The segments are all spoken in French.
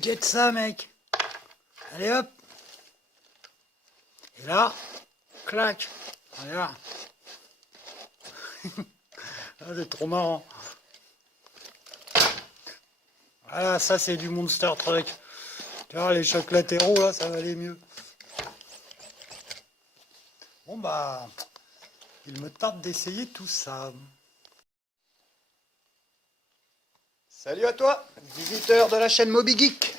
Get ça, mec. Allez hop. Et là, clac. Regarde. Ah, c'est trop marrant. Voilà, ça c'est du Monster Truck. Tu vois, les chocs latéraux, là, ça va aller mieux. Bon, bah, il me tarde d'essayer tout ça. Salut à toi, visiteur de la chaîne Moby Geek.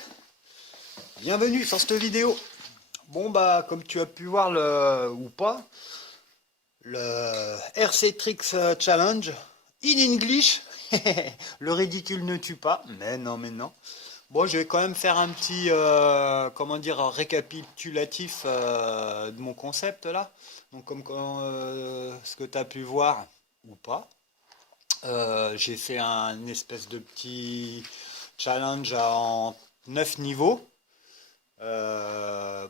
Bienvenue sur cette vidéo. Bon, bah, comme tu as pu voir ou pas, le RC Tricks Challenge in English. Le ridicule ne tue pas. Mais non, mais non. Bon, je vais quand même faire un petit, comment dire, un récapitulatif de mon concept là. Donc, comme ce que tu as pu voir ou pas, j'ai fait un espèce de petit challenge en 9 niveaux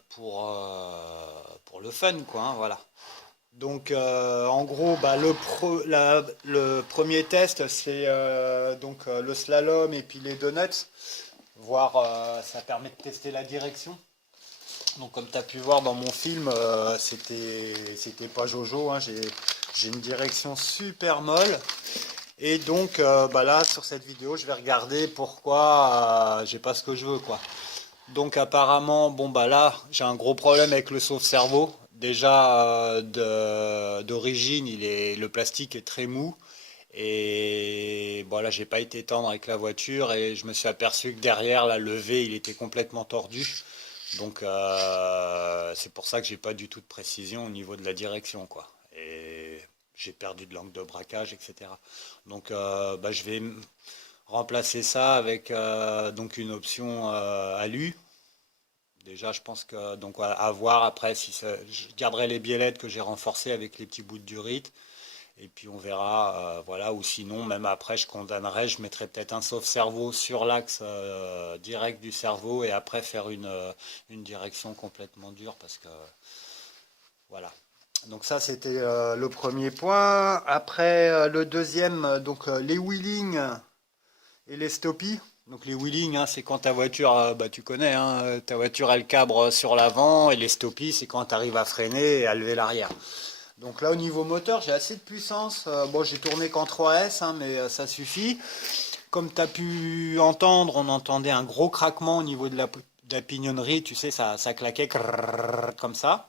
pour le fun, quoi, hein, voilà. Donc, en gros, bah, le premier test, c'est le slalom et puis les donuts. Voir, ça permet de tester la direction. Donc, comme tu as pu voir dans mon film, c'était pas Jojo, hein, j'ai une direction super molle. Et donc, bah là, sur cette vidéo, je vais regarder pourquoi j'ai pas ce que je veux, quoi. Donc apparemment, bon bah là, j'ai un gros problème avec le sauve-cerveau. Déjà d'origine, le plastique est très mou. Et bon là, j'ai pas été tendre avec la voiture et je me suis aperçu que derrière, la levée, il était complètement tordu. Donc c'est pour ça que j'ai pas du tout de précision au niveau de la direction, quoi. Et j'ai perdu de l'angle de braquage, etc. Donc bah, je vais remplacer ça avec donc une option alu. Déjà, je pense que donc à voir après si je garderai les biellettes que j'ai renforcées avec les petits bouts de durite et puis on verra voilà, ou sinon même après je condamnerai, je mettrai peut-être un sauve-cerveau sur l'axe direct du cerveau et après faire une direction complètement dure parce que voilà. Donc ça c'était le premier point. Après le deuxième, les wheelings et les stoppies. Donc les wheelings, hein, c'est quand ta voiture, bah, tu connais, hein, ta voiture elle cabre sur l'avant et les stoppies, c'est quand tu arrives à freiner et à lever l'arrière. Donc là au niveau moteur, j'ai assez de puissance. Bon, j'ai tourné qu'en 3S, hein, mais ça suffit. Comme tu as pu entendre, on entendait un gros craquement au niveau de la pignonnerie, tu sais, ça claquait comme ça.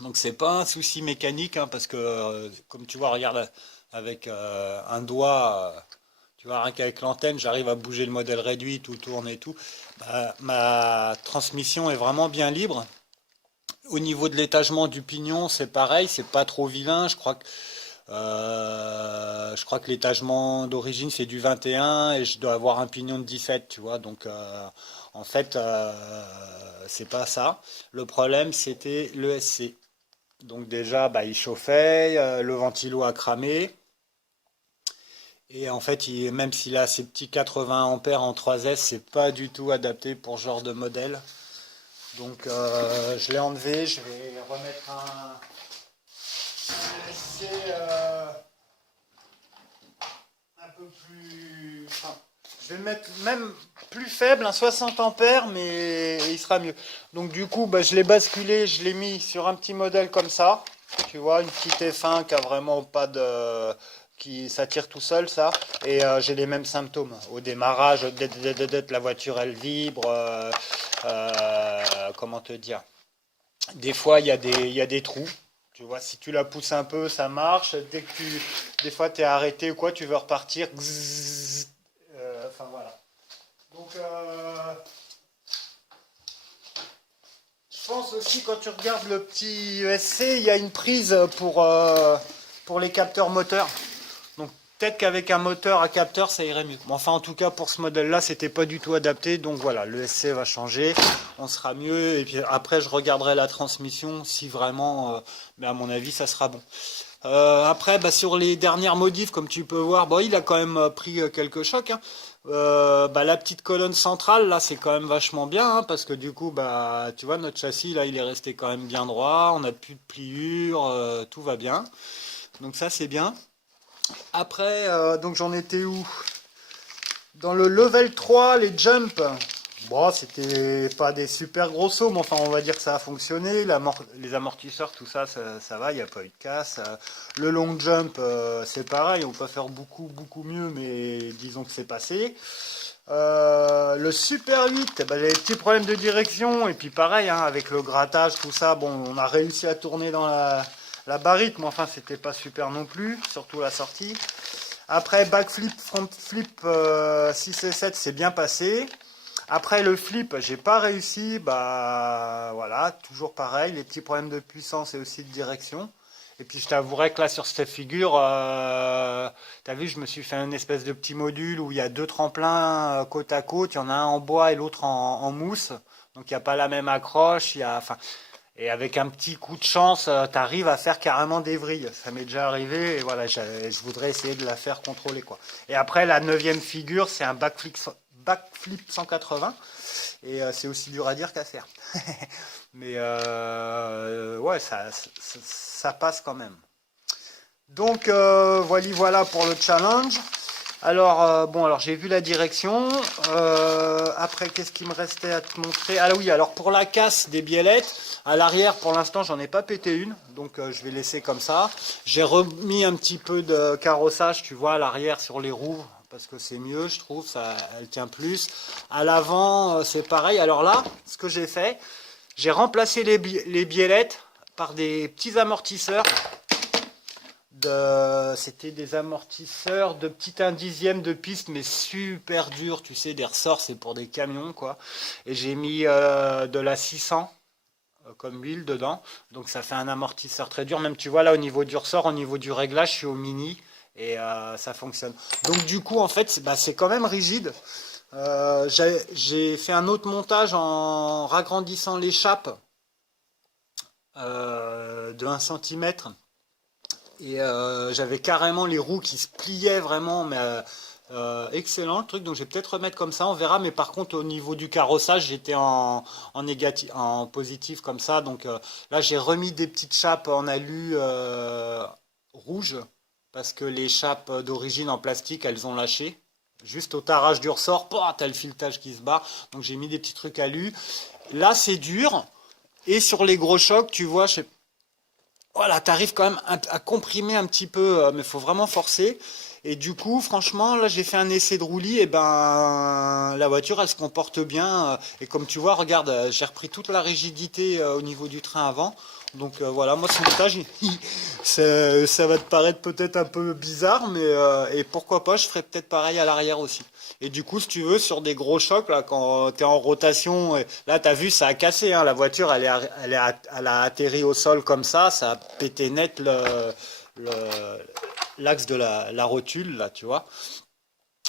Donc c'est pas un souci mécanique, hein, parce que comme tu vois, regarde avec un doigt. Tu vois, rien qu'avec l'antenne, j'arrive à bouger le modèle réduit, tout tourne et tout. Bah, ma transmission est vraiment bien libre. Au niveau de l'étagement du pignon, c'est pareil, c'est pas trop vilain. Je crois que l'étagement d'origine c'est du 21 et je dois avoir un pignon de 17, tu vois. Donc en fait, c'est pas ça. Le problème c'était le SC. Donc déjà, bah, il chauffait, le ventilo a cramé. Et en fait, même s'il a ses petits 80 ampères en 3S, c'est pas du tout adapté pour ce genre de modèle. Donc je l'ai enlevé, je vais remettre un SC un peu plus. Enfin, je vais le mettre même plus faible, un 60 ampères, mais il sera mieux. Donc du coup, bah, je l'ai basculé, je l'ai mis sur un petit modèle comme ça. Tu vois, une petite F1 qui a vraiment pas de qui s'attire tout seul, ça. Et j'ai les mêmes symptômes. Au démarrage, la voiture elle vibre. Comment te dire? Des fois, il y a des trous. Tu vois, si tu la pousses un peu, ça marche. Des fois, tu es arrêté ou quoi, tu veux repartir. Enfin voilà. Donc, je pense aussi quand tu regardes le petit ESC, il y a une prise pour les capteurs moteurs. Donc peut-être qu'avec un moteur à capteur, ça irait mieux. Mais enfin, en tout cas, pour ce modèle-là, c'était pas du tout adapté. Donc voilà, le SC va changer, on sera mieux. Et puis après, je regarderai la transmission si vraiment, mais à mon avis, ça sera bon. Après, bah, sur les dernières modifs, comme tu peux voir, bon, il a quand même pris quelques chocs, hein. Bah, la petite colonne centrale, là, c'est quand même vachement bien, hein, parce que du coup, bah, tu vois, notre châssis, là, il est resté quand même bien droit, on n'a plus de pliure, tout va bien. Donc ça, c'est bien. Après, donc j'en étais où? Dans le level 3, les jumps. Bon, c'était pas des super gros sauts, mais enfin, on va dire que ça a fonctionné. Les amortisseurs, tout ça, ça va, il n'y a pas eu de casse. Le long jump, c'est pareil, on peut faire beaucoup mieux, mais disons que c'est passé. Le Super 8, eh ben, les petits problèmes de direction, et puis pareil, hein, avec le grattage, tout ça, bon, on a réussi à tourner dans la barrique, mais enfin, c'était pas super non plus, surtout la sortie. Après, backflip, front flip 6 et 7, c'est bien passé. Après le flip, j'ai pas réussi, bah voilà, toujours pareil, les petits problèmes de puissance et aussi de direction. Et puis je t'avouerai que là sur cette figure, t'as vu, je me suis fait une espèce de petit module où il y a deux tremplins côte à côte, il y en a un en bois et l'autre en mousse, donc il n'y a pas la même accroche, enfin, et avec un petit coup de chance, tu arrives à faire carrément des vrilles. Ça m'est déjà arrivé et voilà, je voudrais essayer de la faire contrôler quoi. Et après la neuvième figure, c'est un backflip 180 et c'est aussi dur à dire qu'à faire. Mais ouais, ça passe quand même. Donc voilà pour le challenge. Alors bon, alors j'ai vu la direction. Après, qu'est-ce qui me restait à te montrer? Ah oui, alors pour la casse des biellettes, à l'arrière, pour l'instant, j'en ai pas pété une, donc je vais laisser comme ça. J'ai remis un petit peu de carrossage, tu vois, à l'arrière sur les roues, parce que c'est mieux, je trouve, ça, elle tient plus. À l'avant, c'est pareil. Alors là, ce que j'ai fait, j'ai remplacé les biellettes par des petits amortisseurs. C'était des amortisseurs de petit 1/10 de piste, mais super dur, tu sais, des ressorts, c'est pour des camions, quoi. Et j'ai mis de la 600 comme huile dedans, donc ça fait un amortisseur très dur. Même tu vois là, au niveau du ressort, au niveau du réglage, je suis au mini et ça fonctionne. Donc du coup, en fait, c'est quand même rigide. J'ai fait un autre montage en ragrandissant l'échappe de 1 cm. Et j'avais carrément les roues qui se pliaient vraiment, mais excellent le truc. Donc je vais peut-être remettre comme ça, on verra. Mais par contre, au niveau du carrossage, j'étais en négatif, en positif comme ça. Donc là, j'ai remis des petites chapes en alu rouge parce que les chapes d'origine en plastique, elles ont lâché. Juste au tarage du ressort, t'as le filetage qui se barre. Donc j'ai mis des petits trucs alu. Là, c'est dur. Et sur les gros chocs, tu vois, je sais voilà, tu arrives quand même à comprimer un petit peu, mais il faut vraiment forcer. Et du coup, franchement, là, j'ai fait un essai de roulis, et ben, la voiture, elle se comporte bien. Et comme tu vois, regarde, j'ai repris toute la rigidité au niveau du train avant. Donc voilà, moi, ce montage, ça va te paraître peut-être un peu bizarre, mais et pourquoi pas, je ferai peut-être pareil à l'arrière aussi. Et du coup, si tu veux, sur des gros chocs, là, quand tu es en rotation, là, tu as vu, ça a cassé, hein, la voiture, elle a atterri au sol comme ça a pété net l'axe de la rotule, là, tu vois.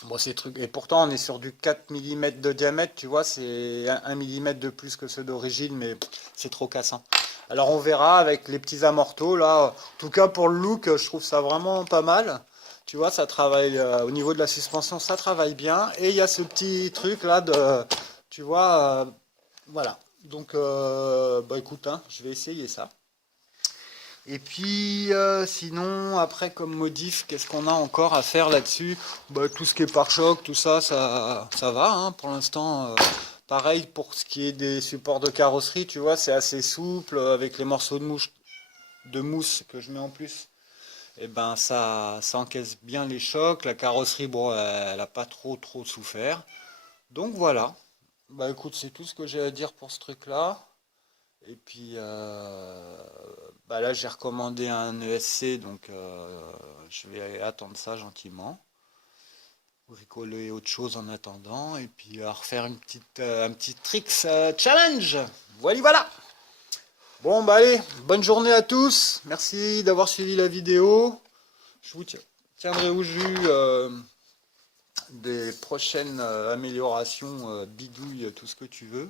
Bon, ces trucs. Et pourtant, on est sur du 4 mm de diamètre, tu vois, c'est 1 mm de plus que ceux d'origine, mais c'est trop cassant. Alors, on verra avec les petits amortos, là. En tout cas, pour le look, je trouve ça vraiment pas mal. Tu vois, ça travaille au niveau de la suspension, ça travaille bien. Et il y a ce petit truc là tu vois, voilà. Donc, bah écoute, hein, je vais essayer ça. Et puis, sinon, après, comme modif, qu'est-ce qu'on a encore à faire là-dessus? Bah, tout ce qui est pare-choc, tout ça, ça va, hein, pour l'instant. Pareil pour ce qui est des supports de carrosserie, tu vois, c'est assez souple avec les morceaux de mousse que je mets en plus. Et ben, ça encaisse bien les chocs. La carrosserie, bon, elle n'a pas trop souffert. Donc voilà. Bah écoute, c'est tout ce que j'ai à dire pour ce truc-là. Et puis bah là j'ai recommandé un ESC donc je vais attendre ça gentiment, bricoler autre chose en attendant et puis refaire un petit tricks challenge. Voilà. Bon bah allez, bonne journée à tous, merci d'avoir suivi la vidéo. Je vous tiendrai au jus des prochaines améliorations, bidouille, tout ce que tu veux.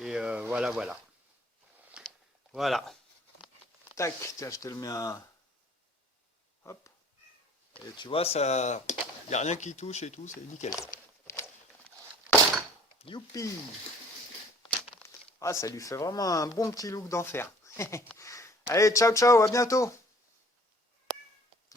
Et voilà. Voilà. Tac, tiens, je te le mets un. Hop. Et tu vois, ça. Il n'y a rien qui touche et tout, c'est nickel. Youpi! Ah, ça lui fait vraiment un bon petit look d'enfer. Allez, ciao, à bientôt!